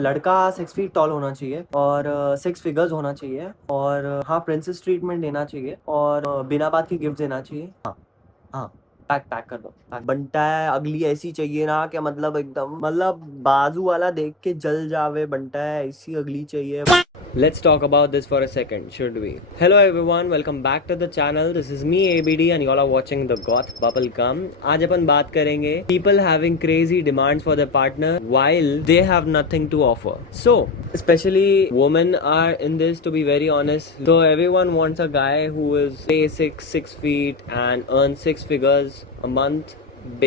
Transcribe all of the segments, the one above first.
लड़का 6 feet tall होना चाहिए और 6 फिगर्स होना चाहिए और हाँ प्रिंसेस ट्रीटमेंट देना चाहिए और बिना बात के गिफ्ट देना चाहिए। हाँ हाँ, पैक पैक कर दो। बनता है अगली ऐसी चाहिए ना कि मतलब एकदम मतलब बाजू वाला देख के जल जावे। बनता है ऐसी अगली चाहिए। Let's talk about this for a second, should we? Hello everyone, welcome back to the channel. This is me ABD and you all are watching the Goth Bubblegum. आज अपन बात करेंगे people having crazy demands for their partner while they have nothing to offer. So, especially women are in this, to be very honest. So everyone wants a guy who is basic 6 feet and earns 6 figures a month.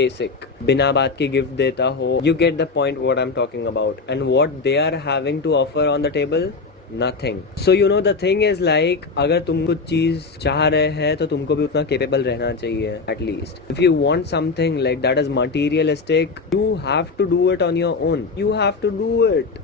Basic, बिना बात के gift देता हो. You get the point what I'm talking about. And what they are having to offer on the table? Nothing. So you know the thing is like अगर तुम कुछ चीज चाह रहे हैं तो तुमको भी उतना केपेबल रहना चाहिए at least. If you want something like that is materialistic, you have to do it on your own. You have to do it.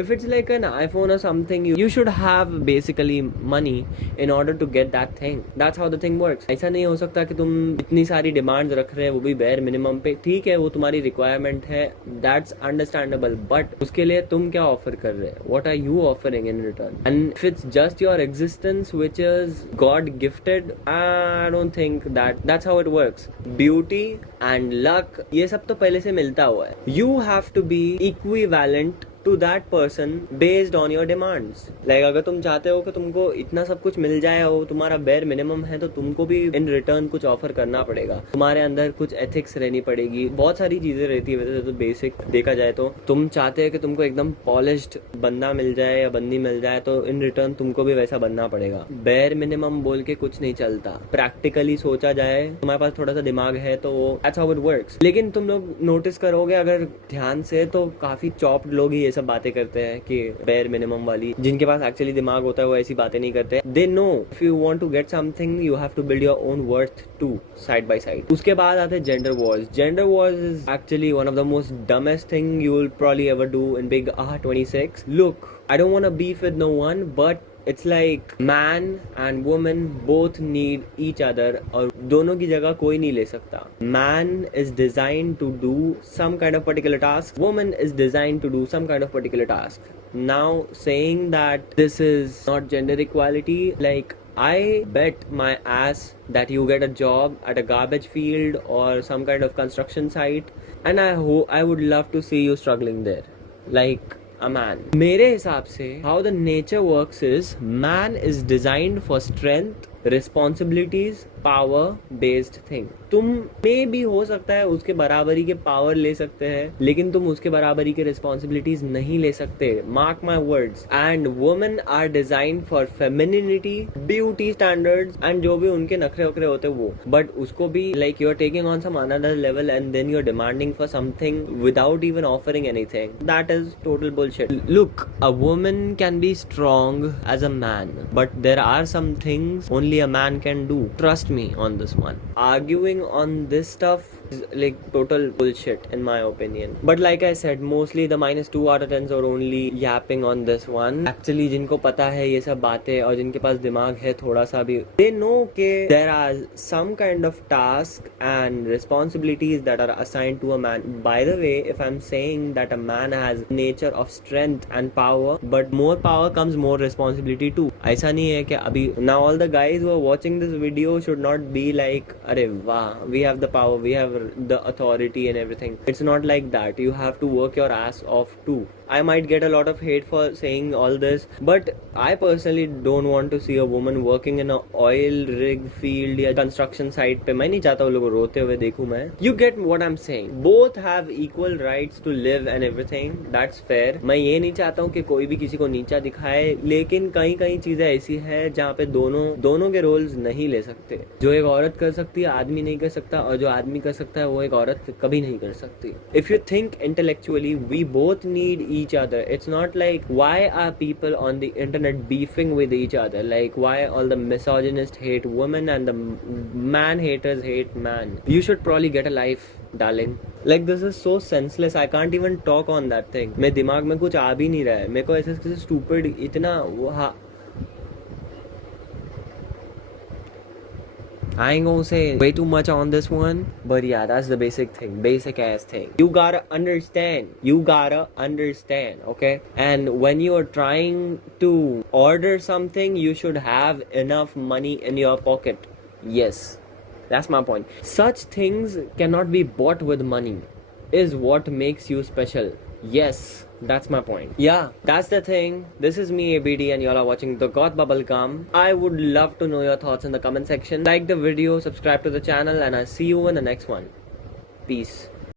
If it's like an iPhone or something, you should have basically money in order to get that thing. That's how the thing works. ऐसा नहीं हो सकता कि तुम इतनी सारी demands रख रहे हो वो भी बेयर मिनिमम पे. ठीक है वो तुम्हारी रिक्वायरमेंट है, that's understandable, but उसके लिए तुम क्या ऑफर कर रहे हो? What are you offering in return? And if it's just your existence which is God gifted, I don't think that's how it works. Beauty and luck ये सब तो पहले से मिलता हुआ है. You have to be equivalent to that person based on your demands. Like अगर तुम चाहते हो कि तुमको इतना सब कुछ मिल जाए और तुम्हारा bare minimum है तो तुमको भी in return कुछ ऑफर करना पड़ेगा. तुम्हारे अंदर कुछ ethics रहनी पड़ेगी. बहुत सारी चीजें रहती है वैसे तो बेसिक देखा जाए तो. तुम चाहते हो कि तुमको एकदम polished बंदा मिल जाए या बंदी मिल जाए तो in return तुमको भी वैसा बनना पड़ेगा. bare minimum बोल के कुछ नहीं चलता. Practically सोचा जाए तुम्हारे पास थोड़ा सा दिमाग है तो that's how it works. लेकिन तुम लोग नोटिस करोगे अगर ध्यान से तो काफी चॉप्ड लोग ही सब बातें करते हैं कि बेयर मिनिमम वाली. जिनके पास एक्चुअली दिमाग होता है वो ऐसी बातें नहीं करते. They know if you want to get something you have to build your own worth to side by side. उसके बाद आते हैं gender wars. Gender wars is actually one of the most dumbest thing you will probably ever do in big 26. Look, I don't want to beef with no one but it's like man and woman both need each other और दोनों की जगह कोई नहीं ले सकता. Man is designed to do some kind of particular task. Woman is designed to do some kind of particular task. Now saying that this is not gender equality, like I bet my ass that you get a job at a garbage field or some kind of construction site and I would love to see you struggling there. Like a man. मेरे हिसाब से how the nature works is man is designed for strength, responsibilities, power based thing. तुम में भी हो सकता है उसके बराबरी के पावर ले सकते हैं लेकिन तुम उसके बराबरी के रिस्पॉन्सिबिलिटीज नहीं ले सकते. Mark my words. And women are design for femininity, beauty standards and जो भी उनके नखरे वखरे होते हैं वो. बट उसको भी like you are taking on some another level and then you are demanding for something without even offering anything. That is total bullshit. Look, a woman can be strong as a man but there are some things only a man can do. Trust me on this one. Arguing on this stuff is like total bullshit in my opinion. But like I said, mostly the -2 out of 10s are only yapping on this one. Actually जिनको पता है ये सब बातें और जिनके पास दिमाग है थोड़ा सा भी, they know कि there are some kind of task and responsibilities that are assigned to a man. By the way, if I'm saying that a man has nature of strength and power, but more power comes more responsibility too. ऐसा नहीं है कि अभी now all the guys who are watching this video should not be like अरे वाह we have the power, we have the authority and everything. It's not like that. You have to work your ass off too. I might get a lot of hate for saying all this but I personally don't want to see a woman working in a oil rig field या construction site पे. मैं नहीं चाहता वो लोग रोते हुए देखूं मैं. You get what I'm saying. Both have equal rights to live and everything. That's fair. मैं ये नहीं चाहता हूँ कि कोई भी किसी को नीचा दिखाए लेकिन कई कई चीजें ऐसी है जहाँ पे दोनों के रोल्स नहीं ले सकते. जो एक औरत कर सकती है आदमी नहीं कर सकता और जो आदमी कर सकता है वो एक औरत कभी नहीं कर सकती. If you think intellectually, we both need each other. It's not like why are people on the internet beefing with each other? Like why all the misogynists hate women and the man haters hate man? You should probably get a life, darling. Like this is so senseless. I can't even talk on that thing. मेरे दिमाग में कुछ आ भी नहीं रहा है. मेरे को ऐसे stupid इतना I ain't gonna say way too much on this one, but yeah, that's the basic thing, basic ass thing. You gotta understand. You gotta understand, okay? And when you are trying to order something, you should have enough money in your pocket. Yes, that's my point. Such things cannot be bought with money, is what makes you special. Yes, that's my point. Yeah, that's the thing. This is me, ABD, and y'all are watching The God Bubblegum. I would love to know your thoughts in the comment section. Like the video, subscribe to the channel, and I'll see you in the next one. Peace.